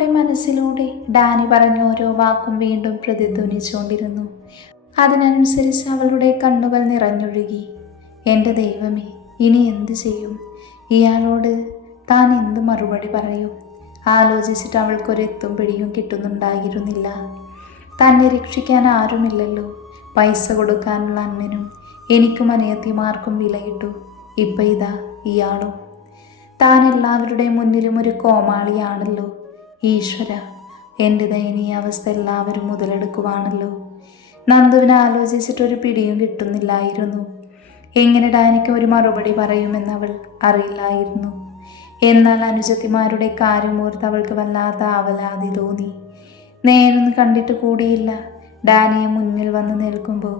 അവളുടെ മനസ്സിലൂടെ ഡാനി പറഞ്ഞ ഓരോ വാക്കും വീണ്ടും പ്രതിധ്വനിച്ചുകൊണ്ടിരുന്നു. അതിനനുസരിച്ച് അവളുടെ കണ്ണുകൾ നിറഞ്ഞൊഴുകി. എൻ്റെ ദൈവമേ, ഇനി എന്തു ചെയ്യും? ഇയാളോട് താൻ എന്ത് മറുപടി പറയും? ആലോചിച്ചിട്ട് അവൾക്കൊരെത്തും പിടിയും കിട്ടുന്നുണ്ടായിരുന്നില്ല. തന്നെ രക്ഷിക്കാൻ ആരുമില്ലല്ലോ. പൈസ കൊടുക്കാനുള്ള അണ്ണനും എനിക്കും അനിയത്തിമാർക്കും വിലയിട്ടു. ഇപ്പം ഇതാ ഇയാളും. താൻ എല്ലാവരുടെ മുന്നിലും ഒരു കോമാളിയാണല്ലോ. ഈശ്വര, എൻ്റെ ദയനീയ അവസ്ഥ എല്ലാവരും മുതലെടുക്കുവാണല്ലോ. നന്ദുവിനെ ആലോചിച്ചിട്ടൊരു പിടിയും കിട്ടുന്നില്ലായിരുന്നു. എങ്ങനെ ഡാനിക്ക് ഒരു മറുപടി പറയുമെന്ന് അവൾ അറിയില്ലായിരുന്നു. എന്നാൽ അനുജത്തിമാരുടെ കാര്യമോർത്ത് അവൾക്ക് വല്ലാത്ത ആവലാതി തോന്നി. നേരൊന്നും കണ്ടിട്ട് കൂടിയില്ല. ഡാനിയെ മുന്നിൽ വന്ന് നിൽക്കുമ്പോൾ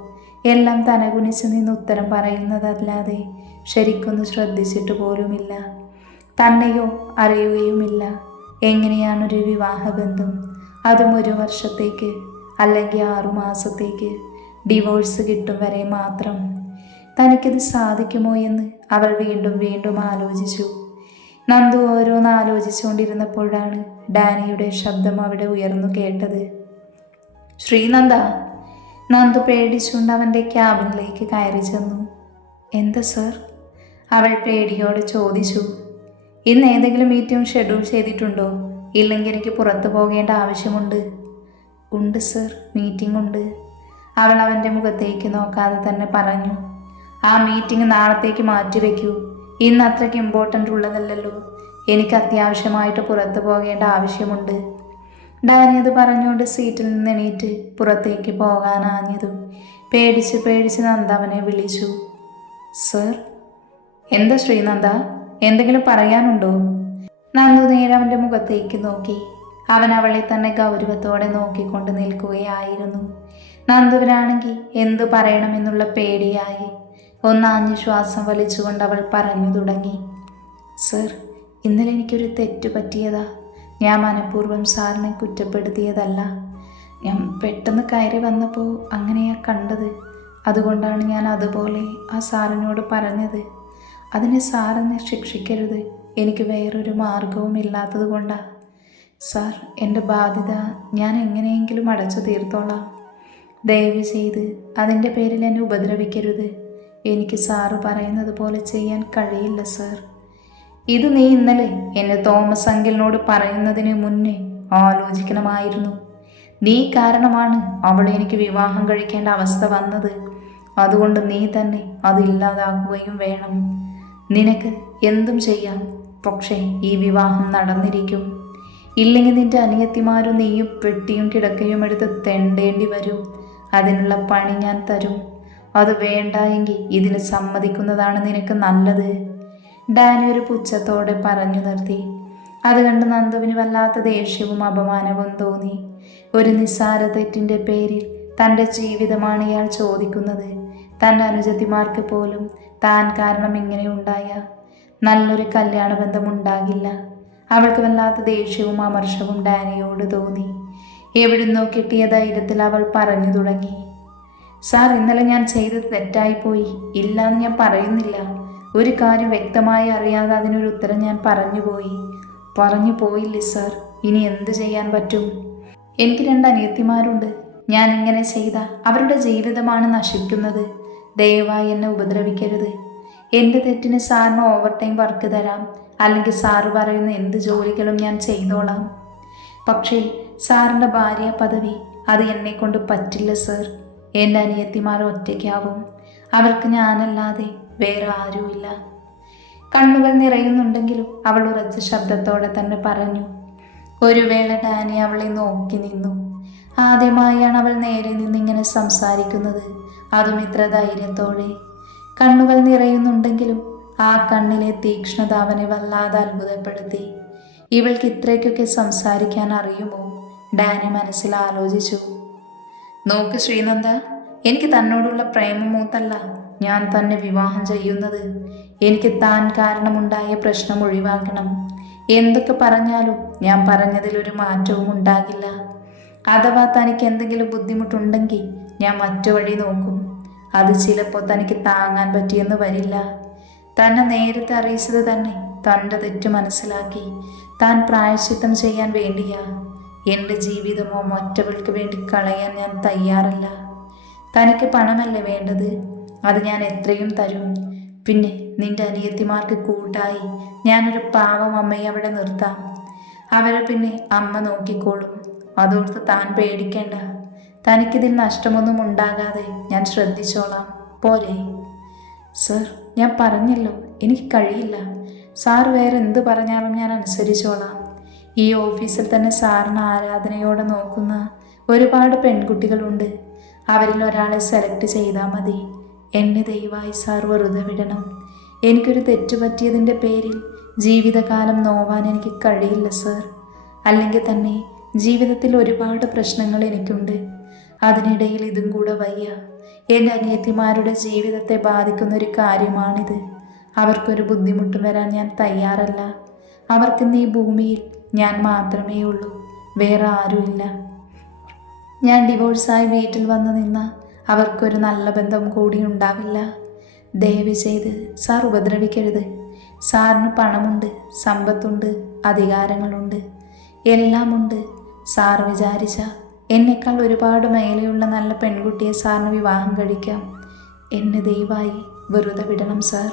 എല്ലാം തനകുനിച്ച് നിന്ന് ഉത്തരം പറയുന്നതല്ലാതെ ശരിക്കൊന്നും ശ്രദ്ധിച്ചിട്ട് പോലുമില്ല. തന്നെയോ അറിയുകയുമില്ല. എങ്ങനെയാണൊരു വിവാഹബന്ധം, അതും 1 വർഷത്തേക്ക് അല്ലെങ്കിൽ 6 മാസത്തേക്ക് ഡിവോഴ്സ് കിട്ടും വരെ മാത്രം? തനിക്കത് സാധിക്കുമോ എന്ന് അവൾ വീണ്ടും വീണ്ടും ആലോചിച്ചു. നന്ദു ഓരോന്ന് ആലോചിച്ചുകൊണ്ടിരുന്നപ്പോഴാണ് ഡാനിയുടെ ശബ്ദം അവിടെ ഉയർന്നു കേട്ടത്. ശ്രീനന്ദ. നന്ദു പേടിച്ചുകൊണ്ട് അവൻ്റെ ക്യാബിനിലേക്ക് കയറി ചെന്നു. എന്താ സർ? അവൾ പേടിയോടെ ചോദിച്ചു. ഇന്ന് ഏതെങ്കിലും മീറ്റിംഗ് ഷെഡ്യൂൾ ചെയ്തിട്ടുണ്ടോ? ഇല്ലെങ്കിൽ എനിക്ക് പുറത്തു പോകേണ്ട ആവശ്യമുണ്ട്. ഉണ്ട് സർ, മീറ്റിംഗ് ഉണ്ട്. അവൾ അവൻ്റെ മുഖത്തേക്ക് നോക്കാതെ തന്നെ പറഞ്ഞു. ആ മീറ്റിംഗ് നാളത്തേക്ക് മാറ്റിവെക്കൂ. ഇന്ന് അത്രയ്ക്ക് ഇമ്പോർട്ടൻ്റ് ഉള്ളതല്ലല്ലോ. എനിക്ക് അത്യാവശ്യമായിട്ട് പുറത്തു പോകേണ്ട ആവശ്യമുണ്ട്. ഡാനി അത് പറഞ്ഞുകൊണ്ട് സീറ്റിൽ നിന്ന് എണീറ്റ് പുറത്തേക്ക് പോകാനാഞ്ഞതും പേടിച്ച് നന്ദ അവനെ വിളിച്ചു. സർ. എന്താ ശ്രീനന്ദ, എന്തെങ്കിലും പറയാനുണ്ടോ? നന്ദു നേരെ അവൻ്റെ മുഖത്തേക്ക് നോക്കി. അവൻ അവളെ തന്നെ ഗൗരവത്തോടെ നോക്കിക്കൊണ്ട് നിൽക്കുകയായിരുന്നു. നന്ദുവിനാണെങ്കിൽ എന്തു പറയണമെന്നുള്ള പേടിയായി. ഒന്നാഞ്ഞ് ശ്വാസം വലിച്ചുകൊണ്ട് അവൾ പറഞ്ഞു തുടങ്ങി. സർ, ഇന്നലെ എനിക്കൊരു തെറ്റ് പറ്റിയതാ. ഞാൻ മനഃപൂർവ്വം സാറിനെ കുറ്റപ്പെടുത്തിയതല്ല. ഞാൻ പെട്ടെന്ന് കയറി വന്നപ്പോൾ അങ്ങനെയാ കണ്ടത്. അതുകൊണ്ടാണ് ഞാൻ അതുപോലെ ആ സാറിനോട് പറഞ്ഞത്. അതിനെ സാറിനെ ശിക്ഷിക്കരുത്. എനിക്ക് വേറൊരു മാർഗവും ഇല്ലാത്തത് കൊണ്ടാണ്. സാർ, എൻ്റെ ബാധ്യത ഞാൻ എങ്ങനെയെങ്കിലും അടച്ചു തീർത്തോളാം. ദയവ് ചെയ്ത് അതിൻ്റെ പേരിൽ എന്നെ ഉപദ്രവിക്കരുത്. എനിക്ക് സാറ് പറയുന്നത് പോലെ ചെയ്യാൻ കഴിയില്ല സർ. ഇത് നീ ഇന്നലെ എന്നെ തോമസ് അങ്കിളിനോട് പറയുന്നതിന് മുന്നേ ആലോചിക്കണമായിരുന്നു. നീ കാരണമാണ് അവളെ എനിക്ക് വിവാഹം കഴിക്കേണ്ട അവസ്ഥ വന്നത്. അതുകൊണ്ട് നീ തന്നെ അതില്ലാതാക്കുകയും വേണം. നിനക്ക് എന്തും ചെയ്യാം, പക്ഷേ ഈ വിവാഹം നടന്നിരിക്കും. ഇല്ലെങ്കിൽ നിന്റെ അനിയത്തിമാരും നീയും പെട്ടിയും കിടക്കയും എടുത്ത് തെണ്ടേണ്ടി വരും. അതിനുള്ള പണി ഞാൻ തരും. അത് വേണ്ട എങ്കിൽ ഇതിന് സമ്മതിക്കുന്നതാണ് നിനക്ക് നല്ലത്. ഡാനി ഒരു പുച്ഛത്തോടെ പറഞ്ഞു നിർത്തി. അത് കണ്ട് നന്ദുവിന് വല്ലാത്ത ദേഷ്യവും അപമാനവും തോന്നി. ഒരു നിസ്സാര തെറ്റിൻ്റെ പേരിൽ തൻ്റെ ജീവിതമാണ് ഇയാൾ ചോദിക്കുന്നത്. തൻ്റെ അനുജത്തിമാർക്ക് പോലും താൻ കാരണം ഇങ്ങനെ ഉണ്ടായ നല്ലൊരു കല്യാണ ബന്ധം ഉണ്ടാകില്ല. അവൾക്ക് വല്ലാത്ത ദേഷ്യവും അമർഷവും ഡാനിയോട് തോന്നി. എവിടുന്നോ കിട്ടിയ ധൈര്യത്തിൽ അവൾ പറഞ്ഞു തുടങ്ങി. സാർ, ഇന്നലെ ഞാൻ ചെയ്തത് തെറ്റായിപ്പോയി. ഇല്ലാന്ന് ഞാൻ പറയുന്നില്ല. ഒരു കാര്യം വ്യക്തമായി അറിയാതെ അതിനൊരു ഉത്തരം ഞാൻ പറഞ്ഞു പോയില്ലേ സാർ. ഇനി എന്ത് ചെയ്യാൻ പറ്റും? എനിക്ക് 2 അനിയത്തിമാരുണ്ട്. ഞാൻ ഇങ്ങനെ ചെയ്ത അവരുടെ ജീവിതമാണ് നശിക്കുന്നത്. ദയവായി എന്നെ ഉപദ്രവിക്കരുത്. എൻ്റെ തെറ്റിന് സാറിന് ഓവർ ടൈം വർക്ക് തരാം. അല്ലെങ്കിൽ സാറ് പറയുന്ന എന്ത് ജോലികളും ഞാൻ ചെയ്തോളാം. പക്ഷേ സാറിൻ്റെ ഭാര്യ പദവി അത് എന്നെക്കൊണ്ട് പറ്റില്ല സർ. എൻ്റെ അനിയത്തിമാർ ഒറ്റയ്ക്കാവും. അവർക്ക് ഞാനല്ലാതെ വേറെ ആരുമില്ല. കണ്ണുകൾ നിറയുന്നുണ്ടെങ്കിലും അവൾ ഉറച്ച ശബ്ദത്തോടെ തന്നെ പറഞ്ഞു. ഒരു വേള ഡാനി അവളെ നോക്കി നിന്നു. ആദ്യമായാണ് അവൾ നേരെ നിന്നിങ്ങനെ സംസാരിക്കുന്നത്, അതും ഇത്ര ധൈര്യത്തോടെ. കണ്ണുകൾ നിറയുന്നുണ്ടെങ്കിലും ആ കണ്ണിലെ തീക്ഷ്ണത അവനെ വല്ലാതെ അത്ഭുതപ്പെടുത്തി. ഇവൾക്ക് ഇത്രയ്ക്കൊക്കെ സംസാരിക്കാൻ അറിയുമോ? ഡാനി മനസ്സിൽ ആലോചിച്ചു. നോക്ക് ശ്രീനന്ദ, എനിക്ക് തന്നോടുള്ള പ്രേമം മൂത്തല്ല ഞാൻ തന്നെ വിവാഹം ചെയ്യുന്നത്. എനിക്ക് താൻ കാരണമുണ്ടായ പ്രശ്നം ഒഴിവാക്കണം. എന്തൊക്കെ പറഞ്ഞാലും ഞാൻ പറഞ്ഞതിലൊരു മാറ്റവും ഉണ്ടാകില്ല. അഥവാ തനിക്ക് എന്തെങ്കിലും ബുദ്ധിമുട്ടുണ്ടെങ്കിൽ ഞാൻ മറ്റു വഴി നോക്കും. അത് ചിലപ്പോൾ തനിക്ക് താങ്ങാൻ പറ്റിയെന്ന് വരില്ല. തന്നെ നേരത്തെ അറിയിച്ചത് തന്നെ തൻ്റെ തെറ്റ് മനസ്സിലാക്കി താൻ പ്രായശ്ചിത്തം ചെയ്യാൻ വേണ്ടിയാ. എൻ്റെ ജീവിതമോ മറ്റവൾക്ക് വേണ്ടി കളയാൻ ഞാൻ തയ്യാറല്ല. തനിക്ക് പണമല്ലേ വേണ്ടത്? അത് ഞാൻ എത്രയും തരും. പിന്നെ നിന്റെ അനിയത്തിമാർക്ക് കൂട്ടായി ഞാനൊരു പാവം അമ്മയെ അവിടെ നിർത്താം. അവരെ പിന്നെ അമ്മ നോക്കിക്കോളും. അതോർത്ത് താൻ പേടിക്കേണ്ട. തനിക്കിതിൽ നഷ്ടമൊന്നും ഉണ്ടാകാതെ ഞാൻ ശ്രദ്ധിച്ചോളാം, പോരെ? സർ, ഞാൻ പറഞ്ഞല്ലോ, എനിക്ക് കഴിയില്ല. സാർ വേറെ എന്ത് പറഞ്ഞാലും ഞാൻ അനുസരിച്ചോളാം. ഈ ഓഫീസിൽ തന്നെ സാറിന് ആരാധനയോടെ നോക്കുന്ന ഒരുപാട് പെൺകുട്ടികളുണ്ട്. അവരിൽ ഒരാളെ സെലക്ട് ചെയ്താൽ മതി. എന്നെ ദയവായി സാർ വെറുതെ വിടണം. എനിക്കൊരു തെറ്റ് പറ്റിയതിൻ്റെ പേരിൽ ജീവിതകാലം നോവാൻ എനിക്ക് കഴിയില്ല സർ. അല്ലെങ്കിൽ തന്നെ ജീവിതത്തിൽ ഒരുപാട് പ്രശ്നങ്ങൾ എനിക്കുണ്ട്. അതിനിടയിൽ ഇതും കൂടെ വയ്യ. എൻ്റെ അനിയത്തിമാരുടെ ജീവിതത്തെ ബാധിക്കുന്നൊരു കാര്യമാണിത്. അവർക്കൊരു ബുദ്ധിമുട്ടും വരാൻ ഞാൻ തയ്യാറല്ല. അവർക്കിന്ന് ഈ ഭൂമിയിൽ ഞാൻ മാത്രമേ ഉള്ളൂ, വേറെ ആരുമില്ല. ഞാൻ ഡിവോഴ്സായി വീട്ടിൽ വന്ന് നിന്ന അവർക്കൊരു നല്ല ബന്ധം കൂടി ഉണ്ടാവില്ല. ദയവ് ചെയ്ത് സാർ ഉപദ്രവിക്കരുത്. സാറിന് പണമുണ്ട്, സമ്പത്തുണ്ട്, അധികാരങ്ങളുണ്ട്, എല്ലാമുണ്ട്. സാർ വിചാരിച്ച എന്നേക്കാൾ ഒരുപാട് മേലെയുള്ള നല്ല പെൺകുട്ടിയെ സാറിന് വിവാഹം കഴിക്കാം. എന്നെ ദയവായി വെറുതെ വിടണം സാർ.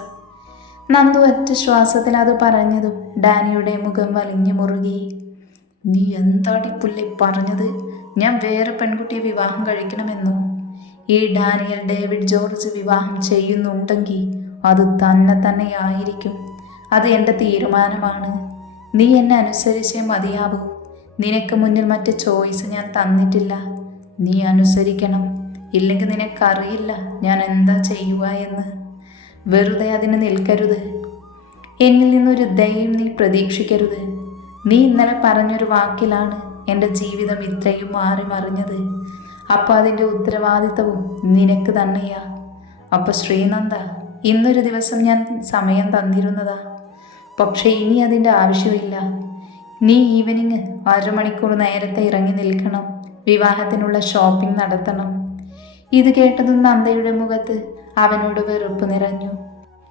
നന്ദു ഒറ്റ ശ്വാസത്തിൽ അത് പറഞ്ഞതും ഡാനിയുടെ മുഖം വലിഞ്ഞു മുറുകി. നീ എന്താടി പുള്ളി പറഞ്ഞത്? ഞാൻ വേറെ പെൺകുട്ടിയെ വിവാഹം കഴിക്കണമെന്നോ? ഈ ഡാനിയൽ ഡേവിഡ് ജോർജ് വിവാഹം ചെയ്യുന്നുണ്ടെങ്കിൽ അത് തന്നെ ആയിരിക്കും. അത് എൻ്റെ തീരുമാനമാണ്. നീ എന്നെ അനുസരിച്ചേ മതിയാവൂ. നിനക്ക് മുന്നിൽ മറ്റ് ചോയ്സ് ഞാൻ തന്നിട്ടില്ല. നീ അനുസരിക്കണം. ഇല്ലെങ്കിൽ നിനക്കറിയില്ല ഞാൻ എന്താ ചെയ്യുക എന്ന്. വെറുതെ അതിന് നിൽക്കരുത്. എന്നിൽ നിന്നൊരു ദയയും നീ പ്രതീക്ഷിക്കരുത്. നീ ഇന്നലെ പറഞ്ഞൊരു വാക്കിലാണ് എൻ്റെ ജീവിതം ഇത്രയും മാറി മറിഞ്ഞത്. അപ്പോൾ അതിൻ്റെ ഉത്തരവാദിത്തവും നിനക്ക് തന്നെയാ. അപ്പോൾ ശ്രീനന്ദ, ഇന്നൊരു ദിവസം ഞാൻ സമയം തന്നിരുന്നതാ. പക്ഷേ ഇനി അതിൻ്റെ ആവശ്യമില്ല. നീ ഈവനിങ് 1/2 മണിക്കൂർ നേരത്തെ ഇറങ്ങി നിൽക്കണം. വിവാഹത്തിനുള്ള ഷോപ്പിംഗ് നടത്തണം. ഇത് കേട്ടതും നന്ദയുടെ മുഖത്ത് അവനോട് വെറുപ്പ് നിറഞ്ഞു.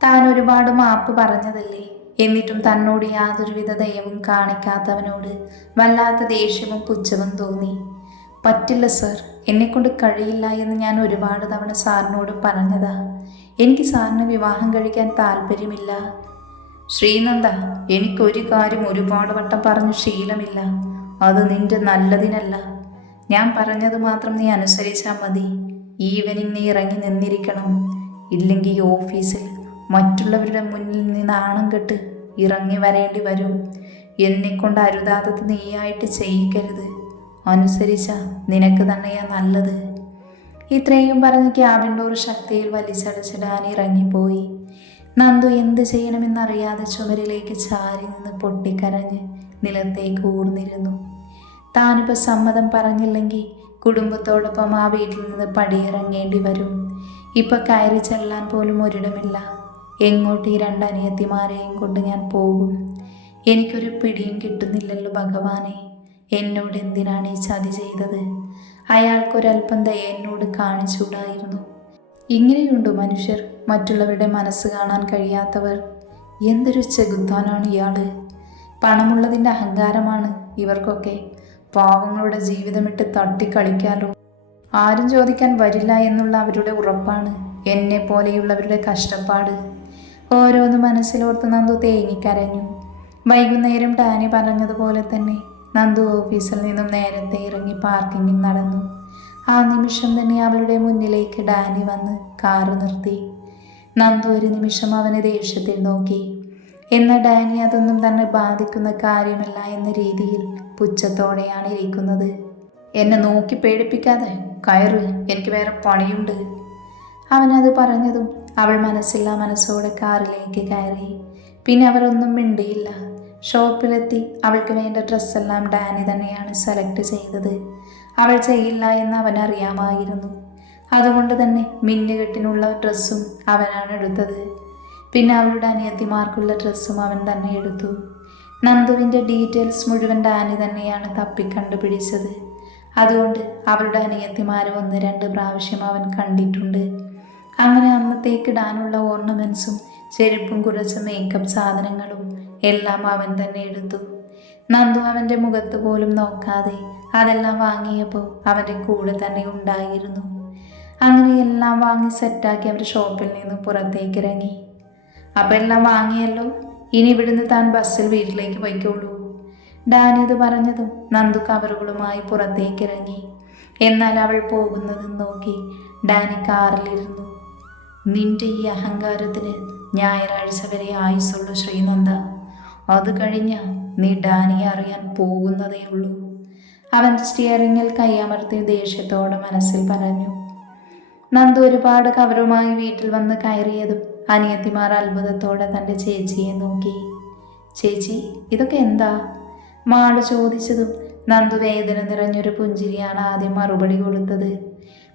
താൻ ഒരുപാട് മാപ്പ് പറഞ്ഞതല്ലേ, എന്നിട്ടും തന്നോട് യാതൊരുവിധ ദയവും കാണിക്കാത്തവനോട് വല്ലാത്ത ദേഷ്യവും പുച്ഛവും തോന്നി. പറ്റില്ല സർ, എന്നെക്കൊണ്ട് കഴിയില്ല എന്ന് ഞാൻ ഒരുപാട് തവണ സാറിനോട് പറഞ്ഞതാ. എനിക്ക് സാറിന് വിവാഹം കഴിക്കാൻ താല്പര്യമില്ല. ശ്രീനന്ദ, എനിക്കൊരു കാര്യം ഒരുപാട് വട്ടം പറഞ്ഞു ശീലമില്ല. അത് നിന്റെ നല്ലതിനല്ല. ഞാൻ പറഞ്ഞത് മാത്രം നീ അനുസരിച്ചാൽ മതി. ഈവനിങ് നീ ഇറങ്ങി നിന്നിരിക്കണം. ഇല്ലെങ്കിൽ ഓഫീസിൽ മറ്റുള്ളവരുടെ മുന്നിൽ നീ നാണം കെട്ട് ഇറങ്ങി വരേണ്ടി വരും. എന്നെക്കൊണ്ട് അരുതാത്തത് നീയായിട്ട് ചെയ്യിക്കരുത്. അനുസരിച്ച നിനക്ക് തന്നെയാ നല്ലത്. ഇത്രയും പറഞ്ഞ് ക്യാബിൻ ഡോർ ശക്തിയിൽ വലിച്ചടച്ച് ഡാനി ഇറങ്ങിപ്പോയി. നന്ദു എന്ത് ചെയ്യണമെന്നറിയാതെ ചുമരിലേക്ക് ചാരി നിന്ന് പൊട്ടിക്കരഞ്ഞ് നിലത്തേക്ക് ഊർന്നിരുന്നു. താനിപ്പോൾ സമ്മതം പറഞ്ഞില്ലെങ്കിൽ കുടുംബത്തോടൊപ്പം ആ വീട്ടിൽ നിന്ന് പടിയിറങ്ങേണ്ടി വരും. ഇപ്പം കയറി ചെല്ലാൻ പോലും ഒരിടമില്ല. എങ്ങോട്ട് ഈ 2 അനിയത്തിമാരെയും കൊണ്ട് ഞാൻ പോകും? എനിക്കൊരു പിടിയും കിട്ടുന്നില്ലല്ലോ ഭഗവാനെ. എന്നോട് എന്തിനാണ് ഈ ചതി ചെയ്തത്? അയാൾക്കൊരൽപ്പം ദയ എന്നോട് കാണിച്ചുകൂടായിരുന്നു? ഇങ്ങനെയുണ്ടോ മനുഷ്യർ? മറ്റുള്ളവരുടെ മനസ്സ് കാണാൻ കഴിയാത്തവർ. എന്തൊരു ചെകുത്താനാണ് ഇയാൾ. പണമുള്ളതിൻ്റെ അഹങ്കാരമാണ് ഇവർക്കൊക്കെ. പാവങ്ങളുടെ ജീവിതമിട്ട് തട്ടിക്കളിക്കാലോ. ആരും ചോദിക്കാൻ വരില്ല എന്നുള്ള അവരുടെ ഉറപ്പാണ് എന്നെ പോലെയുള്ളവരുടെ കഷ്ടപ്പാട്. ഓരോന്ന് മനസ്സിലോർത്ത് നന്ദു തേങ്ങിക്കരഞ്ഞു. വൈകുന്നേരം ഡാനി പറഞ്ഞതുപോലെ തന്നെ നന്ദു ഓഫീസിൽ നിന്നും നേരത്തെ ഇറങ്ങി പാർക്കിങ്ങിൽ നടന്നു. ആ നിമിഷം തന്നെ അവളുടെ മുന്നിലേക്ക് ഡാനി വന്ന് കാറ് നിർത്തി. നന്ദു ഒരു നിമിഷം അവനെ ദേഷ്യത്തിൽ നോക്കി. എന്നാൽ ഡാനി അതൊന്നും തന്നെ ബാധിക്കുന്ന കാര്യമല്ല എന്ന രീതിയിൽ പുച്ഛത്തോടെയാണ് ഇരിക്കുന്നത്. എന്നെ നോക്കി പേടിപ്പിക്കാതെ കയറ്, എനിക്ക് വേറെ പണിയുണ്ട്. അവനത് പറഞ്ഞതും അവൾ മനസ്സില്ലാ മനസ്സോടെ കാറിലേക്ക് കയറി. പിന്നെ അവർ ഒന്നും മിണ്ടിയില്ല. ഷോപ്പിലെത്തി അവൾക്ക് വേണ്ട ഡ്രസ്സെല്ലാം ഡാനി തന്നെയാണ് സെലക്ട് ചെയ്തത്. അവൾ ചെയ്യില്ല എന്ന് അവനറിയാമായിരുന്നു. അതുകൊണ്ട് തന്നെ മിന്നുകെട്ടിനുള്ള ഡ്രസ്സും അവനാണ് എടുത്തത്. പിന്നെ അവളുടെ അനിയത്തിമാർക്കുള്ള ഡ്രസ്സും അവൻ തന്നെ എടുത്തു. നന്ദുവിൻ്റെ ഡീറ്റെയിൽസ് മുഴുവൻ ഡാനി തന്നെയാണ് തപ്പിക്കണ്ടുപിടിച്ചത്. അതുകൊണ്ട് അവളുടെ അനിയത്തിമാരെ 1-2 പ്രാവശ്യം അവൻ കണ്ടിട്ടുണ്ട്. അങ്ങനെ അന്നത്തേക്ക് ഇടാനുള്ള ഓർണമെൻറ്റ്സും ചെരുപ്പും കുറച്ച് മേക്കപ്പ് സാധനങ്ങളും എല്ലാം അവൻ തന്നെ എടുത്തു. നന്ദു അവൻ്റെ മുഖത്ത് പോലും നോക്കാതെ അതെല്ലാം വാങ്ങിയപ്പോൾ അവൻ്റെ കൂടെ തന്നെ ഉണ്ടായിരുന്നു. അങ്ങനെ എല്ലാം വാങ്ങി സെറ്റാക്കി അവർ ഷോപ്പിൽ നിന്ന് പുറത്തേക്ക് ഇറങ്ങി. അപ്പം എല്ലാം വാങ്ങിയല്ലോ, ഇനി ഇവിടുന്ന് താൻ ബസ്സിൽ വീട്ടിലേക്ക് പോയിക്കോളൂ. ഡാനി അത് പറഞ്ഞതും നന്ദു കവറുകളുമായി പുറത്തേക്ക് ഇറങ്ങി. എന്നാൽ അവൾ പോകുന്നതും നോക്കി ഡാനി കാറിലിരുന്നു. നിന്റെ ഈ അഹങ്കാരത്തിന് ഞായറാഴ്ച വരെ ആയുസുള്ളൂ ശ്രീനന്ദ. അത് കഴിഞ്ഞ നീ ഡാനിയെ അറിയാൻ പോകുന്നതേ ഉള്ളൂ. അവൻ സ്റ്റിയറിങ്ങിൽ കൈയമർത്തി ദേഷ്യത്തോടെ മനസ്സിൽ പറഞ്ഞു. നന്ദു ഒരുപാട് കവറുമായി വീട്ടിൽ വന്ന് കയറിയതും അനിയത്തിമാർ അത്ഭുതത്തോടെ തൻ്റെ ചേച്ചിയെ നോക്കി. ചേച്ചി, ഇതൊക്കെ എന്താ? മാള് ചോദിച്ചതും നന്ദു വേദന നിറഞ്ഞൊരു പുഞ്ചിരിയാണ് ആദ്യം മറുപടി കൊടുത്തത്.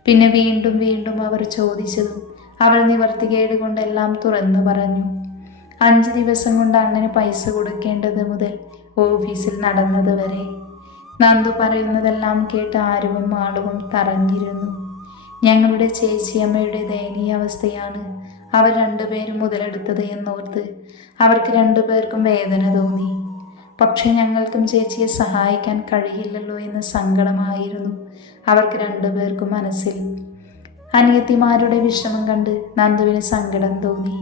പിന്നെ വീണ്ടും വീണ്ടും അവർ ചോദിച്ചതും അവൾ നിവർത്തികേട് കൊണ്ടെല്ലാം തുറന്നു പറഞ്ഞു. 5 ദിവസം കൊണ്ട് അണ്ണന് പൈസ കൊടുക്കേണ്ടത് മുതൽ ഓഫീസിൽ നടന്നത് വരെ. നന്ദു പറയുന്നതെല്ലാം കേട്ട് ആരുവും മാളുവും തറഞ്ഞിരുന്നു. ഞങ്ങളുടെ ചേച്ചിയമ്മയുടെ ദയനീയ അവസ്ഥയാണ് അവർ രണ്ടുപേരും മുതലെടുത്തത് എന്നോർത്ത് അവർക്ക് രണ്ടുപേർക്കും വേദന തോന്നി. പക്ഷെ ഞങ്ങൾക്കും ചേച്ചിയെ സഹായിക്കാൻ കഴിയില്ലല്ലോ എന്ന സങ്കടമായിരുന്നു അവർക്ക് രണ്ടുപേർക്കും മനസ്സിൽ. അനിയത്തിമാരുടെ വിഷമം കണ്ട് നന്ദുവിന് സങ്കടം തോന്നി.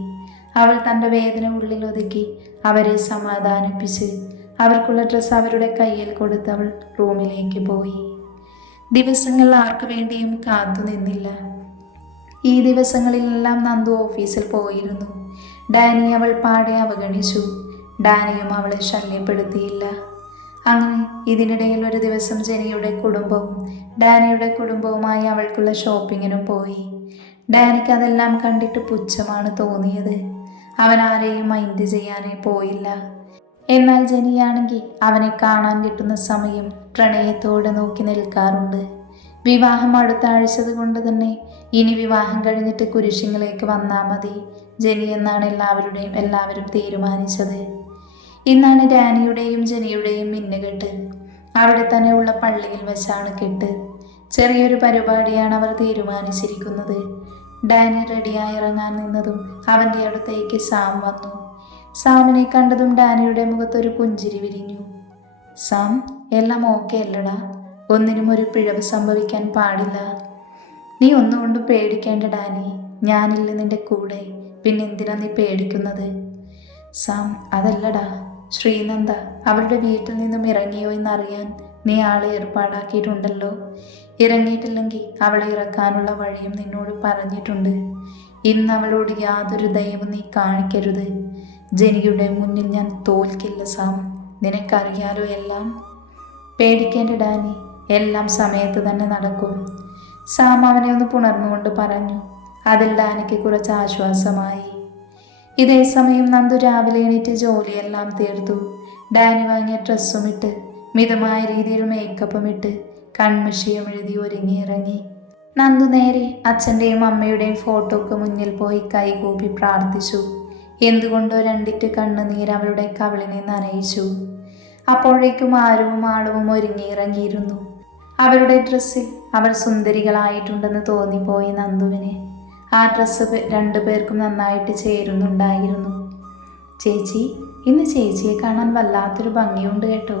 അവൾ തൻ്റെ വേദന ഉള്ളിൽ ഒതുക്കി അവരെ സമാധാനിപ്പിച്ച് അവർക്കുള്ള ഡ്രസ്സ് അവരുടെ കയ്യിൽ കൊടുത്ത് അവൾ റൂമിലേക്ക് പോയി. ദിവസങ്ങൾ ആർക്കു വേണ്ടിയും കാത്തു നിന്നില്ല. ഈ ദിവസങ്ങളിലെല്ലാം നന്ദു ഓഫീസിൽ പോയിരുന്നു. ഡാനി അവൾ പാടെ അവഗണിച്ചു. ഡാനിയും അവളെ ശല്യപ്പെടുത്തിയില്ല. അങ്ങനെ ഇതിനിടയിൽ ഒരു ദിവസം ജെനിയുടെ കുടുംബവും ഡാനിയുടെ കുടുംബവുമായി അവൾക്കുള്ള ഷോപ്പിങ്ങിനും പോയി. ഡാനിക്ക് അതെല്ലാം കണ്ടിട്ട് പുച്ഛമാണ് തോന്നിയത്. അവൻ ആരെയും മൈൻഡ് ചെയ്യാനേ പോയില്ല. എന്നാൽ ജെനിയാണെങ്കിൽ അവനെ കാണാൻ കിട്ടുന്ന സമയം പ്രണയത്തോടെ നോക്കി നിൽക്കാറുണ്ട്. വിവാഹം അടുത്ത ആഴ്ചത് കൊണ്ട് തന്നെ ഇനി വിവാഹം കഴിഞ്ഞിട്ട് കുരിശിലേക്ക് വന്നാൽ മതി ജെനി എന്നാണ് എല്ലാവരും തീരുമാനിച്ചത്. ഇന്നാണ് ഡാനിയുടെയും ജെനിയുടെയും മിന്നുകെട്ട്. അവിടെ തന്നെ ഉള്ള പള്ളിയിൽ വെച്ചാണ് കെട്ട്. ചെറിയൊരു പരിപാടിയാണ് അവർ തീരുമാനിച്ചിരിക്കുന്നത്. ഡാനി റെഡിയായി ഇറങ്ങാൻ നിന്നതും അവൻ്റെ അടുത്തേക്ക് സാം വന്നു. സാമിനെ കണ്ടതും ഡാനിയുടെ മുഖത്തൊരു പുഞ്ചിരി വിരിഞ്ഞു. സാം, എല്ലാം ഓക്കെ അല്ലടാ, ഒന്നിനും ഒരു പിഴവ് സംഭവിക്കാൻ പാടില്ല. നീ ഒന്നുകൊണ്ടും പേടിക്കേണ്ട ഡാനി, ഞാനില്ല നിന്റെ കൂടെ, പിന്നെന്തിനാ നീ പേടിക്കുന്നത്? സാം, അതല്ലടാ, ശ്രീനന്ദ അവളുടെ വീട്ടിൽ നിന്നും ഇറങ്ങിയോ എന്നറിയാൻ നീ ആളെ ഏർപ്പാടാക്കിയിട്ടുണ്ടല്ലോ. ഇറങ്ങിയിട്ടില്ലെങ്കിൽ അവളെ ഇറക്കാനുള്ള വഴിയും നിന്നോട് പറഞ്ഞിട്ടുണ്ട്. ഇന്ന് അവളോട് യാതൊരു ദയവും നീ കാണിക്കരുത്. ജെനിയുടെ മുന്നിൽ ഞാൻ തോൽക്കില്ല സാം, നിനക്കറിയാലോ എല്ലാം. പേടിക്കേണ്ട ഡാനി, എല്ലാം സമയത്ത് തന്നെ നടക്കും. സാം അവനെ ഒന്ന് പുണർന്നുകൊണ്ട് പറഞ്ഞു. അതിൽ ഡാനിക്ക് കുറച്ച് ആശ്വാസമായി. ഇതേ സമയം നന്ദു രാവിലെ എണീറ്റ് ജോലിയെല്ലാം തീർത്തു. ഡാനി വാങ്ങിയ ഡ്രസ്സും ഇട്ട് മിതമായ രീതിയിൽ മേക്കപ്പും ഇട്ട് കൺമഷിയും എഴുതി ഒരുങ്ങി ഇറങ്ങി. നന്ദു നേരെ അച്ഛൻ്റെയും അമ്മയുടെയും ഫോട്ടോക്ക് മുന്നിൽ പോയി കൈകൂപ്പി പ്രാർത്ഥിച്ചു. എന്തുകൊണ്ടോ രണ്ടിട്ട് കണ്ണുനീർ അവളുടെ കവിളിനെ നനയിച്ചു. അപ്പോഴേക്കും ആളുവും ഒരുങ്ങിയിറങ്ങിയിരുന്നു. അവരുടെ ഡ്രസ്സിൽ അവർ സുന്ദരികളായിട്ടുണ്ടെന്ന് തോന്നിപ്പോയി നന്ദുവിന്. ആ ഡ്രസ്സ് രണ്ടുപേർക്കും നന്നായിട്ട് ചേരുന്നുണ്ടായിരുന്നു. ചേച്ചി, ഇന്ന് ചേച്ചിയെ കാണാൻ വല്ലാത്തൊരു ഭംഗിയുണ്ട് കേട്ടോ,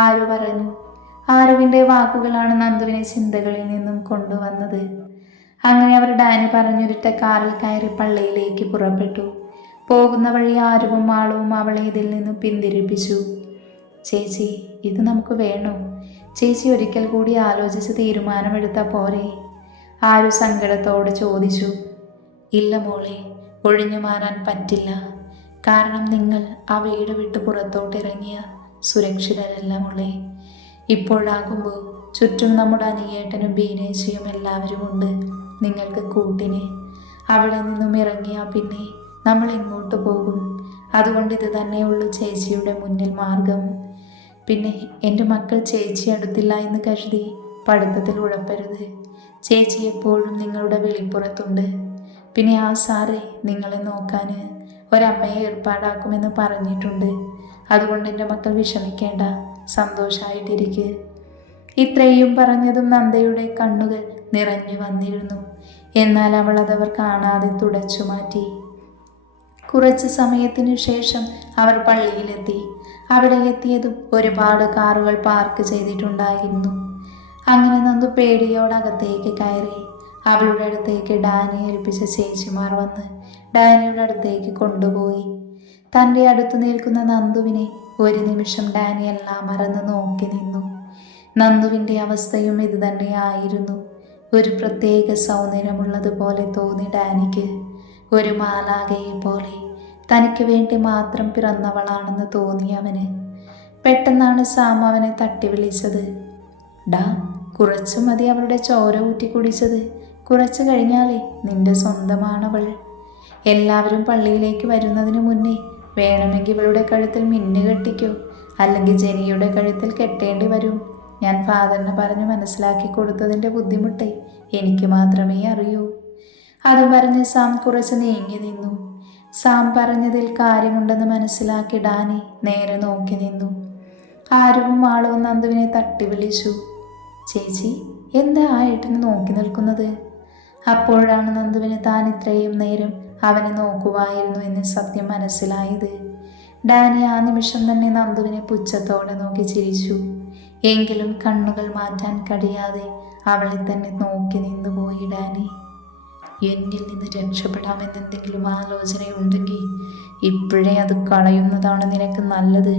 ആരു പറഞ്ഞു. ആരുവിൻ്റെ വാക്കുകളാണ് നന്ദുവിനെ ചിന്തകളിൽ നിന്നും കൊണ്ടുവന്നത്. അങ്ങനെ അവർ ഡാനി പറഞ്ഞൊരിട്ട കാറിൽ കയറി പള്ളിയിലേക്ക് പുറപ്പെട്ടു. പോകുന്ന വഴി ആരുവും അവളെ ഇതിൽ നിന്നും പിന്തിരിപ്പിച്ചു. ചേച്ചി, ഇത് നമുക്ക് വേണോ? ചേച്ചി ഒരിക്കൽ കൂടി ആലോചിച്ച് തീരുമാനമെടുത്താൽ പോരെ? ആരു സങ്കടത്തോടെ ചോദിച്ചു. ഇല്ല മോളെ, ഒഴിഞ്ഞു മാറാൻ പറ്റില്ല. കാരണം നിങ്ങൾ ആ വീട് വിട്ട് പുറത്തോട്ടിറങ്ങിയ സുരക്ഷിതരല്ല മോളെ. ഇപ്പോഴാകുമ്പോൾ ചുറ്റും നമ്മുടെ അനിയേട്ടനും ബീനേച്ചിയും എല്ലാവരും ഉണ്ട് നിങ്ങൾക്ക് കൂട്ടിന്. അവിടെ നിന്നും ഇറങ്ങിയാൽ പിന്നെ നമ്മൾ എങ്ങോട്ട് പോകും? അതുകൊണ്ട് ഇത് തന്നെയുള്ളൂ ചേച്ചിയുടെ മുന്നിൽ മാർഗം. പിന്നെ എൻ്റെ മക്കൾ ചേച്ചി അടുത്തില്ല എന്ന് കരുതി പഠിത്തത്തിൽ ഉഴപ്പരുത്. ചേച്ചി എപ്പോഴും നിങ്ങളുടെ വിളിപ്പുറത്തുണ്ട്. പിന്നെ ആ സാറേ നിങ്ങളെ നോക്കാൻ ഒരമ്മയെ ഏർപ്പാടാക്കുമെന്ന് പറഞ്ഞിട്ടുണ്ട്. അതുകൊണ്ട് എൻ്റെ മക്കൾ വിഷമിക്കേണ്ട, സന്തോഷമായിട്ടിരിക്കുക. ഇത്രയും പറഞ്ഞതും നന്ദയുടെ കണ്ണുകൾ നിറഞ്ഞു വന്നിരുന്നു. എന്നാൽ അവൾ അതവർ കാണാതെ തുടച്ചു മാറ്റി. കുറച്ച് സമയത്തിനു ശേഷം അവർ പള്ളിയിലെത്തി. അവിടെ എത്തിയതും ഒരുപാട് കാറുകൾ പാർക്ക് ചെയ്തിട്ടുണ്ടായിരുന്നു. അങ്ങനെ നന്ദു പേടിയോടകത്തേക്ക് കയറി. അവളുടെ അടുത്തേക്ക് ഡാനി ഏൽപ്പിച്ച ചേച്ചിമാർ വന്ന് ഡാനിയുടെ അടുത്തേക്ക് കൊണ്ടുപോയി. തൻ്റെ അടുത്ത് നിൽക്കുന്ന നന്ദുവിനെ ഒരു നിമിഷം ഡാനി എല്ലാം മറന്ന് നോക്കി നിന്നു. നന്ദുവിൻ്റെ അവസ്ഥയും ഇത് തന്നെയായിരുന്നു. ഒരു പ്രത്യേക സൗന്ദര്യമുള്ളതുപോലെ തോന്നി ഡാനിക്ക്. ഒരു മാലാഖയെ പോലെ തനിക്ക് വേണ്ടി മാത്രം പിറന്നവളാണെന്ന് തോന്നി അവന്. പെട്ടെന്നാണ് സാം അവനെ തട്ടി വിളിച്ചത്. ഡാ, കുറച്ചു മതി അവളുടെ ചോര ഊറ്റി കുടിച്ചത്. കുറച്ചു കഴിഞ്ഞാലേ നിന്റെ സ്വന്തമാണവൾ. എല്ലാവരും പള്ളിയിലേക്ക് വരുന്നതിന് മുന്നേ വേണമെങ്കിൽ ഇവളുടെ കഴുത്തിൽ മിന്നു കെട്ടിക്കോ, അല്ലെങ്കിൽ ജെനിയുടെ കഴുത്തിൽ കെട്ടേണ്ടി വരും. ഞാൻ ഫാദറിനെ പറഞ്ഞ് മനസ്സിലാക്കി കൊടുത്തതിൻ്റെ ബുദ്ധിമുട്ടേ എനിക്ക് മാത്രമേ അറിയൂ. അതും പറഞ്ഞ് സാം കുറച്ച് നീങ്ങി നിന്നു. സാം പറഞ്ഞതിൽ കാര്യമുണ്ടെന്ന് മനസ്സിലാക്കി ഡാനി നേരെ നോക്കി നിന്നു. ആരും ആളും നന്ദുവിനെ തട്ടി വിളിച്ചു. ചേച്ചി, എന്താ ആ ഏട്ടനെ നോക്കി നിൽക്കുന്നത്? അപ്പോഴാണ് നന്ദുവിന് താൻ ഇത്രയും നേരം അവനെ നോക്കുവായിരുന്നു എന്ന് സത്യം മനസ്സിലായത്. ഡാനി ആ നിമിഷം തന്നെ നന്ദുവിനെ പുച്ഛത്തോടെ നോക്കി ചിരിച്ചു. എങ്കിലും കണ്ണുകൾ മാറ്റാൻ കഴിയാതെ അവളെ തന്നെ നോക്കി നിന്നുപോയി ഡാനി. എന്നിൽ നിന്ന് രക്ഷപ്പെടാമെന്നെന്തെങ്കിലും ആലോചനയുണ്ടെങ്കിൽ ഇപ്പോഴേ അത് കളയുന്നതാണ് നിനക്ക് നല്ലത്.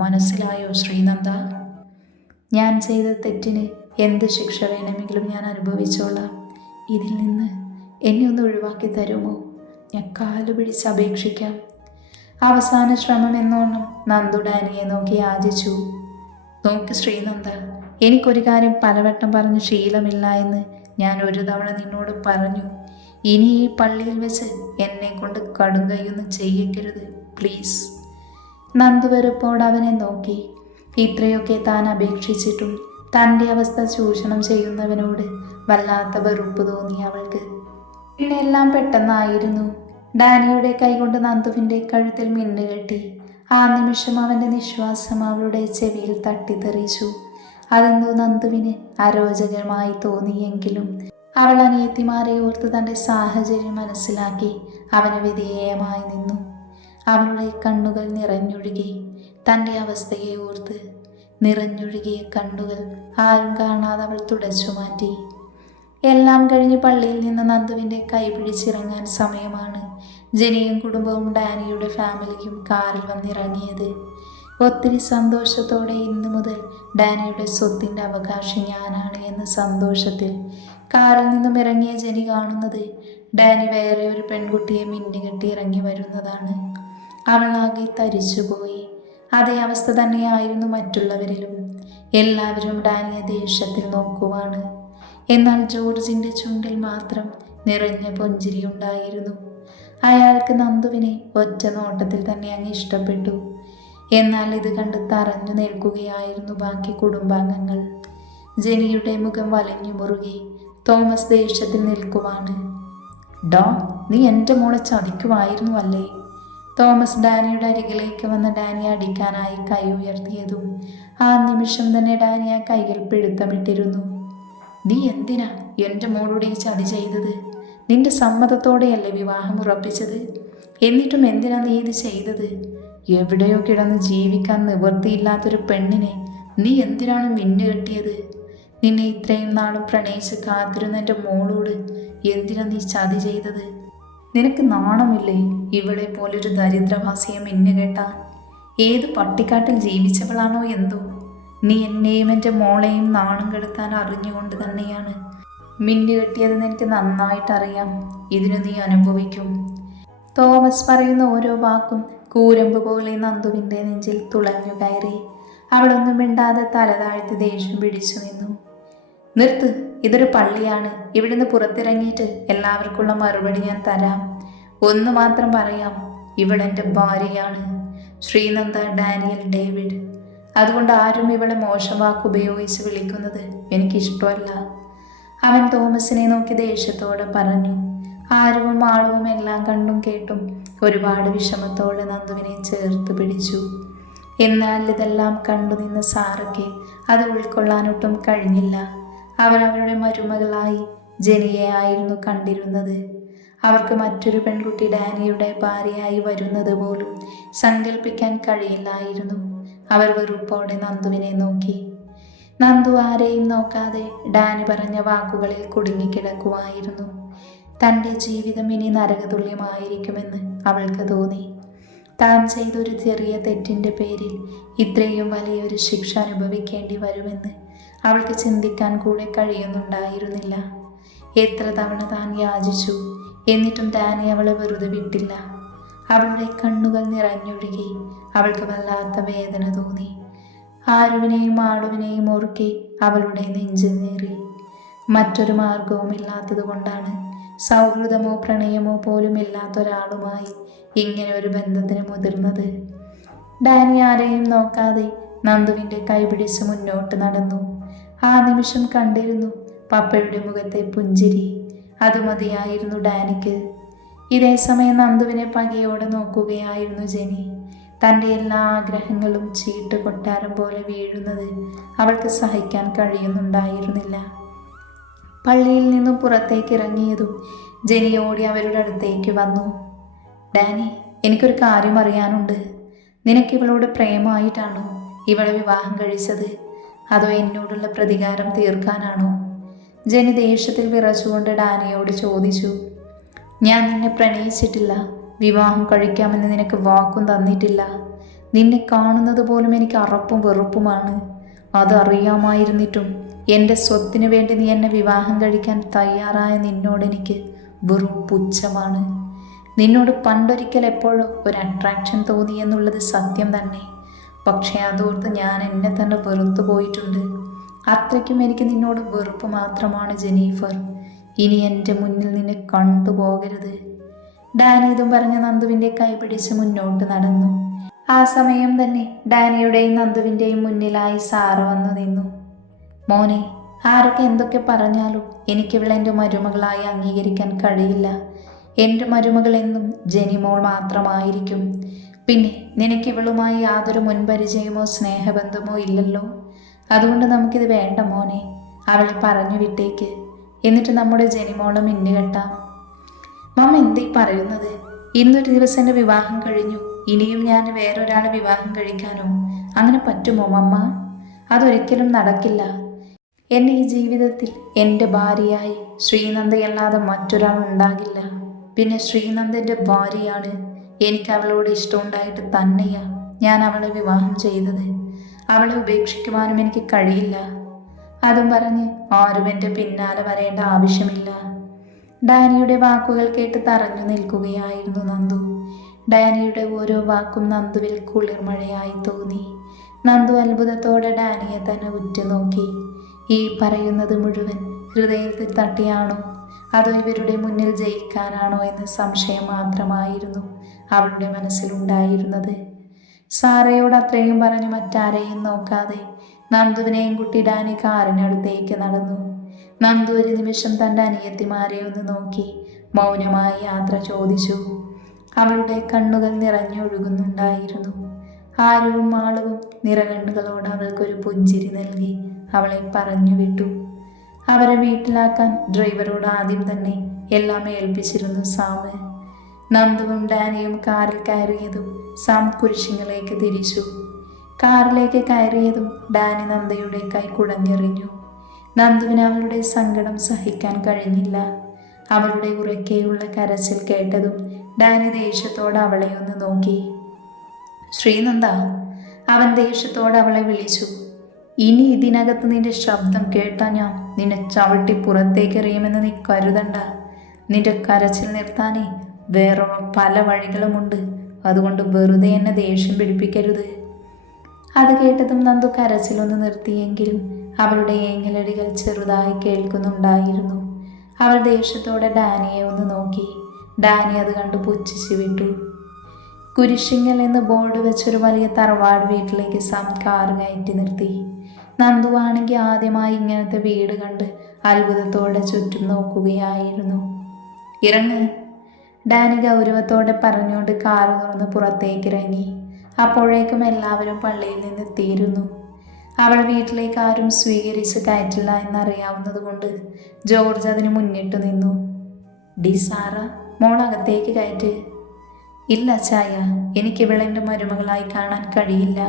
മനസ്സിലായോ ശ്രീനന്ദ? ഞാൻ ചെയ്ത തെറ്റിന് എന്ത് ശിക്ഷ വേണമെങ്കിലും ഞാൻ അനുഭവിച്ചോളാം. ഇതിൽ നിന്ന് എന്നെ ഒന്ന് ഒഴിവാക്കി തരുമോ? ഞാൻ കാലു പിടിച്ച് അപേക്ഷിക്കാം. അവസാന ശ്രമം എന്നോണം നന്ദു ഡാനിയെ നോക്കി യാചിച്ചു. നോക്ക് ശ്രീനന്ദ, എനിക്കൊരു കാര്യം പലവട്ടം പറഞ്ഞ് ശീലമില്ല എന്ന് ഞാൻ ഒരു തവണ നിന്നോട് പറഞ്ഞു. ഇനി ഈ പള്ളിയിൽ വെച്ച് എന്നെ കൊണ്ട് കടുങ്കയൊന്നും ചെയ്യിക്കരുത്, പ്ലീസ്. നന്ദു വെറുപ്പോട് അവനെ നോക്കി. ഇത്രയൊക്കെ താൻ അപേക്ഷിച്ചിട്ടും തൻ്റെ അവസ്ഥ ചൂഷണം ചെയ്യുന്നവനോട് വല്ലാത്ത വെറുപ്പ് തോന്നി അവൾക്ക്. പിന്നെ എല്ലാം പെട്ടെന്നായിരുന്നു. ഡാനിയുടെ കൈകൊണ്ട് നന്ദുവിൻ്റെ കഴുത്തിൽ മിന്നുകെട്ടി. ആ നിമിഷം അവൻ്റെ നിശ്വാസം അവളുടെ ചെവിയിൽ തട്ടിത്തെറിച്ചു. അതെന്തോ നന്ദുവിന് അരോചകമായി തോന്നിയെങ്കിലും അവൾ അനിയത്തിമാരെ ഓർത്ത് തൻ്റെ സാഹചര്യം മനസ്സിലാക്കി അവന് വിധേയമായി നിന്നു. അവളുടെ കണ്ണുകൾ നിറഞ്ഞൊഴുകി. തൻ്റെ അവസ്ഥയെ ഓർത്ത് നിറഞ്ഞൊഴുകിയ കണ്ണുകൾ ആരും കാണാതെ അവൾ തുടച്ചു മാറ്റി. എല്ലാം കഴിഞ്ഞ് പള്ളിയിൽ നിന്ന് നന്ദുവിൻ്റെ കൈ പിടിച്ചിറങ്ങാൻ സമയമാണ്. ജെനിയും കുടുംബവും ഡാനിയുടെ ഫാമിലിയും കാറിൽ വന്നിറങ്ങിയത്. ഒത്തിരി സന്തോഷത്തോടെ ഇന്നു മുതൽ ഡാനിയുടെ സ്വത്തിൻ്റെ അവകാശി ഞാനാണ് എന്ന സന്തോഷത്തിൽ കാറിൽ നിന്നും ഇറങ്ങിയ ജെനി കാണുന്നത് ഡാനി വേറെ ഒരു പെൺകുട്ടിയെ മിന്നുകെട്ടി ഇറങ്ങി വരുന്നതാണ്. അവളാകെ തരിച്ചുപോയി. അതേ അവസ്ഥ തന്നെയായിരുന്നു മറ്റുള്ളവരിലും. എല്ലാവരും ഡാനിയെ ദേഷ്യത്തിൽ നോക്കുവാണ്. എന്നാൽ ജോർജിൻ്റെ ചുണ്ടിൽ മാത്രം നിറഞ്ഞ പുഞ്ചിരി ഉണ്ടായിരുന്നു. അയാൾക്ക് നന്ദുവിനെ ഒറ്റ നോട്ടത്തിൽ തന്നെ അങ്ങ് ഇഷ്ടപ്പെട്ടു. എന്നാൽ ഇത് കണ്ട് തറഞ്ഞു നിൽക്കുകയായിരുന്നു ബാക്കി കുടുംബാംഗങ്ങൾ. ജെനിയുടെ മുഖം വലഞ്ഞു മുറുകി. തോമസ് ദേഷ്യത്തിൽ നിൽക്കുവാണ്. ഡോ, നീ എൻ്റെ മോളെ ചതിക്കുമായിരുന്നു അല്ലേ? തോമസ് ഡാനിയുടെ അരികിലേക്ക് വന്ന് ഡാനിയെ അടിക്കാനായി കൈ ഉയർത്തിയതും ആ നിമിഷം തന്നെ ഡാനി ആ കൈകൾ പിടുത്തമിട്ടിരുന്നു. നീ എന്തിനാ എൻ്റെ മോളോട് ഈ ചതി ചെയ്തത്? നിന്റെ സമ്മതത്തോടെയല്ലേ വിവാഹം ഉറപ്പിച്ചത്? എന്നിട്ടും എന്തിനാ നീ ഇത് ചെയ്തത്? എവിടെയോ കിടന്ന് ജീവിക്കാൻ നിവൃത്തിയില്ലാത്തൊരു പെണ്ണിനെ നീ എന്തിനാണ് മിന്നുകെട്ടിയത്? നിന്നെ ഇത്രയും നാളും പ്രണയിച്ച് കാത്തിരുന്ന എൻ്റെ മോളോട് എന്തിനാ നീ ചതി ചെയ്തത്? നിനക്ക് നാണമില്ലേ ഇവളെ പോലൊരു ദരിദ്രവാസിയെ മിന്നുകെട്ടാൻ? ഏത് പട്ടിക്കാട്ടിൽ ജീവിച്ചവളാണോ എന്തോ? നീ എന്നെയും എൻ്റെ മോളെയും നാണം കെടുത്താൻ അറിഞ്ഞുകൊണ്ട് തന്നെയാണ് മിന്നുകെട്ടിയതെന്ന് എനിക്ക് നന്നായിട്ടറിയാം. ഇതിന് നീ അനുഭവിക്കും. തോമസ് പറയുന്ന ഓരോ വാക്കും കൂരമ്പ് പോലെ നന്ദുവിൻ്റെ നെഞ്ചിൽ തുളഞ്ഞു കയറി. അവളൊന്നും മിണ്ടാതെ തല താഴ്ത്തി ദേഷ്യം പിടിച്ചു നിന്നു. നിർത്ത്, ഇതൊരു പള്ളിയാണ്. ഇവിടുന്ന് പുറത്തിറങ്ങിയിട്ട് എല്ലാവർക്കുള്ള മറുപടി ഞാൻ തരാം. ഒന്ന് മാത്രം പറയാം, ഇവളെൻ്റെ ഭാര്യയാണ്, ശ്രീനന്ദ ഡാനിയൽ ഡേവിഡ്. അതുകൊണ്ട് ആരും ഇവളെ മോശം വാക്ക് ഉപയോഗിച്ച് വിളിക്കുന്നത് എനിക്കിഷ്ടമല്ല. അവൻ തോമസിനെ നോക്കി ദേഷ്യത്തോടെ പറഞ്ഞു. ആരും ആളും എല്ലാം കണ്ടും കേട്ടും ഒരുപാട് വിഷമത്തോടെ നന്ദുവിനെ ചേർത്ത് പിടിച്ചു. എന്നാൽ ഇതെല്ലാം കണ്ടുനിന്ന സാറയ്ക്ക് അത് ഉൾക്കൊള്ളാനൊട്ടും കഴിഞ്ഞില്ല. അവർ അവരുടെ മരുമകളായി ജെനിയെ ആയിരുന്നു കണ്ടിരുന്നത്. അവർക്ക് മറ്റൊരു പെൺകുട്ടി ഡാനിയുടെ ഭാര്യയായി വരുന്നത് പോലും സങ്കല്പിക്കാൻ കഴിയില്ലായിരുന്നു. അവർ വെറുപ്പോടെ നന്ദുവിനെ നോക്കി. നന്ദു ആരെയും നോക്കാതെ ഡാനി പറഞ്ഞ വാക്കുകളിൽ കുടുങ്ങിക്കിടക്കുമായിരുന്നു. തൻ്റെ ജീവിതം ഇനി നരകതുല്യമായിരിക്കുമെന്ന് അവൾക്ക് തോന്നി. താൻ ചെയ്തൊരു ചെറിയ തെറ്റിൻ്റെ പേരിൽ ഇത്രയും വലിയൊരു ശിക്ഷ അനുഭവിക്കേണ്ടി വരുമെന്ന് അവൾക്ക് ചിന്തിക്കാൻ കൂടെ കഴിയുന്നുണ്ടായിരുന്നില്ല. എത്ര തവണ താൻ യാചിച്ചു, എന്നിട്ടും ഡാനി അവളെ വെറുതെ വിട്ടില്ല. അവളുടെ കണ്ണുകൾ നിറഞ്ഞൊഴുകി. അവൾക്ക് വല്ലാത്ത വേദന തോന്നി. ആരുവിനെയും ആളുവിനെയും ഓർക്കെ അവളുടെ നെഞ്ചു നേറി. മറ്റൊരു മാർഗവുമില്ലാത്തത് കൊണ്ടാണ് സൗഹൃദമോ പ്രണയമോ പോലും ഇല്ലാത്തൊരാളുമായി ഇങ്ങനെ ഒരു ബന്ധത്തിന് മുതിർന്നത്. ഡാനി ആരെയും നോക്കാതെ നന്ദുവിൻ്റെ കൈപിടിച്ച് മുന്നോട്ട് നടന്നു. ആ നിമിഷം കണ്ടിരുന്നു പപ്പയുടെ മുഖത്തെ പുഞ്ചിരി. അത് മതിയായിരുന്നു ഡാനിക്ക്. ഇതേ സമയം നന്ദുവിനെ പകയോടെ നോക്കുകയായിരുന്നു ജെനി. തൻ്റെ എല്ലാ ആഗ്രഹങ്ങളും ചീട്ട് കൊട്ടാരം പോലെ വീഴുന്നത് അവൾക്ക് സഹിക്കാൻ കഴിയുന്നുണ്ടായിരുന്നില്ല. പള്ളിയിൽ നിന്നും പുറത്തേക്ക് ഇറങ്ങിയതും ജെനി ഓടി അവരുടെ അടുത്തേക്ക് വന്നു. ഡാനി, എനിക്കൊരു കാര്യം അറിയാനുണ്ട്. നിനക്ക് ഇവളോട് പ്രേമമായിട്ടാണോ ഇവളെ വിവാഹം കഴിച്ചത്, അതോ എന്നോടുള്ള പ്രതികാരം തീർക്കാനാണോ? ജെനി ദേഷ്യത്തിൽ വിറച്ചുകൊണ്ട് ഡാനിയോട് ചോദിച്ചു. ഞാൻ നിന്നെ പ്രണയിച്ചിട്ടില്ല, വിവാഹം കഴിക്കാമെന്ന് നിനക്ക് വാക്കും തന്നിട്ടില്ല. നിന്നെ കാണുന്നത് പോലും എനിക്ക് അറപ്പും വെറുപ്പുമാണ്. അതറിയാമായിരുന്നിട്ടും എൻ്റെ സ്വത്തിന് വേണ്ടി നീ എന്നെ വിവാഹം കഴിക്കാൻ തയ്യാറായ നിന്നോടെനിക്ക് വെറും പുച്ഛമാണ്. നിന്നോട് പണ്ടൊരിക്കൽ എപ്പോഴോ ഒരു അട്രാക്ഷൻ തോന്നി എന്നുള്ളത് സത്യം തന്നെ. പക്ഷേ അതോർത്ത് ഞാൻ എന്നെ തന്നെ വെറുത്തു പോയിട്ടുണ്ട്. അത്രയ്ക്കും എനിക്ക് നിന്നോട് വെറുപ്പ് മാത്രമാണ് ജെനീഫർ. ഇനി എൻ്റെ മുന്നിൽ നിന്നെ കണ്ടുപോകരുത്. ഡാനി ഇതും പറഞ്ഞ് നന്ദുവിൻ്റെ കൈ പിടിച്ച് മുന്നോട്ട് നടന്നു. ആ സമയം തന്നെ ഡാനിയുടെയും നന്ദുവിൻ്റെയും മുന്നിലായി സാറ വന്നു നിന്നു. മോനെ, ആരൊക്കെ എന്തൊക്കെ പറഞ്ഞാലും എനിക്കിവളെ എൻ്റെ മരുമകളായി അംഗീകരിക്കാൻ കഴിയില്ല. എൻ്റെ മരുമകൾ എന്നും ജെനിമോൾ മാത്രമായിരിക്കും. പിന്നെ നിനക്കിവളുമായി യാതൊരു മുൻപരിചയമോ സ്നേഹബന്ധമോ ഇല്ലല്ലോ. അതുകൊണ്ട് നമുക്കിത് വേണ്ട മോനെ. അവളെ പറഞ്ഞു വിട്ടേക്ക്. എന്നിട്ട് നമ്മുടെ ജെനിമോളെ മിന്നുകെട്ടാം. മമ്മ എന്തീ പറയുന്നത്? ഇന്നൊരു ദിവസം എൻ്റെ വിവാഹം കഴിഞ്ഞു. ഇനിയും ഞാൻ വേറൊരാളെ വിവാഹം കഴിക്കാനോ? അങ്ങനെ പറ്റുമോ മമ്മ? അതൊരിക്കലും നടക്കില്ല. എന്നെ ഈ ജീവിതത്തിൽ എൻ്റെ ഭാര്യയായി ശ്രീനന്ദയല്ലാതെ മറ്റൊരാൾ ഉണ്ടാകില്ല. പിന്നെ ശ്രീനന്ദൻ്റെ ഭാര്യയാണ്. എനിക്ക് അവളോട് ഇഷ്ടമുണ്ടായിട്ട് തന്നെയാ ഞാൻ അവളെ വിവാഹം ചെയ്തത്. അവളെ ഉപേക്ഷിക്കുവാനും എനിക്ക് കഴിയില്ല. അതും പറഞ്ഞ് ആരും എൻ്റെ പിന്നാലെ വരേണ്ട ആവശ്യമില്ല. ഡാനിയുടെ വാക്കുകൾ കേട്ട് തറഞ്ഞു നിൽക്കുകയായിരുന്നു നന്ദു. ഡാനിയുടെ ഓരോ വാക്കും നന്ദുവിൽ കുളിർമഴയായി തോന്നി. നന്ദു അത്ഭുതത്തോടെ ഡാനിയെ തന്നെ ഉറ്റുനോക്കി. ഈ പറയുന്നത് മുഴുവൻ ഹൃദയത്തിൽ തട്ടിയാണോ, അതോ ഇവരുടെ മുന്നിൽ ജയിക്കാനാണോ എന്ന സംശയം മാത്രമായിരുന്നു അവളുടെ മനസ്സിലുണ്ടായിരുന്നത്. സാറയോട് അത്രയും പറഞ്ഞ് മറ്റാരെയും നോക്കാതെ നന്ദുവിനെയും കുട്ടി ഡാനി കാറിനടുത്തേക്ക് നടന്നു. നന്ദു ഒരു നിമിഷം തൻ്റെ അനിയത്തിമാരെ ഒന്ന് നോക്കി മൗനമായി യാത്ര ചോദിച്ചു. അവളുടെ കണ്ണുകൾ നിറഞ്ഞൊഴുകുന്നുണ്ടായിരുന്നു. ആരവും ആളവും നിറകണ്ണുകളോട് അവൾക്കൊരു പുഞ്ചിരി നൽകി അവളെ പറഞ്ഞു വിട്ടു. അവരെ വീട്ടിലാക്കാൻ ഡ്രൈവറോട് ആദ്യം തന്നെ എല്ലാം ഏൽപ്പിച്ചിരുന്നു സാം. നന്ദുവും ഡാനിയും കാറിൽ കയറിയതും സാം കുരിശിങ്ങളിലേക്ക് തിരിച്ചു. കാറിലേക്ക് കയറിയതും ഡാനി നന്ദയുടെ കൈ കുടഞ്ഞെറിഞ്ഞു. നന്ദുവിന് അവളുടെ സങ്കടം സഹിക്കാൻ കഴിഞ്ഞില്ല. അവളുടെ ഉറക്കെയുള്ള കരച്ചിൽ കേട്ടതും ഡാനി ദേഷ്യത്തോടെ അവളെ ഒന്ന് നോക്കി. ശ്രീനന്ദ, അവൻ ദേഷ്യത്തോടെ അവളെ വിളിച്ചു. ഇനി ഇതിനകത്ത് നിന്റെ ശബ്ദം കേട്ടാൽ ഞാൻ നിന്നെ ചവിട്ടി പുറത്തേക്കെറിയുമെന്ന് നീ കരുതണ്ട. നിന്റെ കരച്ചിൽ നിർത്താനേ വേറെ പല വഴികളുമുണ്ട്. അതുകൊണ്ട് വെറുതെ എന്നെ ദേഷ്യം പിടിപ്പിക്കരുത്. അത് കേട്ടതും നന്ദു കരച്ചിലൊന്ന് നിർത്തിയെങ്കിലും അവളുടെ ഏങ്ങലടികൾ ചെറുതായി കേൾക്കുന്നുണ്ടായിരുന്നു. അവൾ ദേഷ്യത്തോടെ ഡാനിയെ ഒന്ന് നോക്കി. ഡാനി അത് കണ്ടു പുച്ഛിച്ചു വിട്ടു. കുരിശിങ്ങൽ എന്ന് ബോർഡ് വെച്ചൊരു വലിയ തറവാട് വീട്ടിലേക്ക് സാം കാറ് കയറ്റി നിർത്തി. നന്ദുവാണെങ്കിൽ ആദ്യമായി ഇങ്ങനത്തെ വീട് കണ്ട് അത്ഭുതത്തോടെ ചുറ്റും നോക്കുകയായിരുന്നു. ഇറങ്ങ്, ഡാനി ഗൗരവത്തോടെ പറഞ്ഞുകൊണ്ട് കാറ് തുറന്ന് പുറത്തേക്കിറങ്ങി. അപ്പോഴേക്കും എല്ലാവരും പള്ളിയിൽ നിന്ന് എത്തിയിരുന്നു. അവൾ വീട്ടിലേക്ക് ആരും സ്വീകരിച്ച് കയറ്റില്ല എന്നറിയാവുന്നത് കൊണ്ട് ജോർജ് അതിന് മുന്നിട്ട് നിന്നു. ഡി സാറ, മോളകത്തേക്ക് കയറ്റ്. ഇല്ല ചായ, എനിക്ക് ഇവളെൻ്റെ മരുമകളായി കാണാൻ കഴിയില്ല.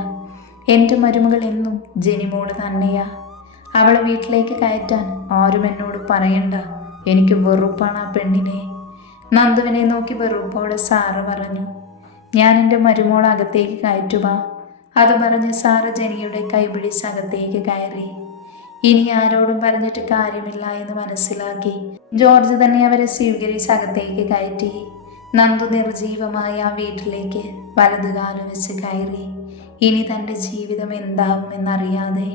എൻ്റെ മരുമകൾ എന്നും ജെനിമോള് തന്നെയാ. അവളെ വീട്ടിലേക്ക് കയറ്റാൻ ആരും എന്നോട് പറയണ്ട. എനിക്ക് വെറുപ്പാണ് ആ പെണ്ണിനെ. നന്ദുവിനെ നോക്കി വെറുപ്പോടെ സാറ് പറഞ്ഞു. ഞാൻ എൻ്റെ മരുമോളെ അകത്തേക്ക് കയറ്റുക. അത് പറഞ്ഞ് സാറ് ജെനിയുടെ കൈപിടിച്ച് അകത്തേക്ക് കയറി. ഇനി ആരോടും പറഞ്ഞിട്ട് കാര്യമില്ല എന്ന് മനസ്സിലാക്കി ജോർജ് തന്നെ അവരെ സ്വീകരിച്ച് അകത്തേക്ക് കയറ്റി. നന്ദു നിർജീവമായ ആ വീട്ടിലേക്ക് വലതുകാലം വെച്ച് കയറി. ഇനി തൻ്റെ ജീവിതം എന്താവുമെന്നറിയാതെ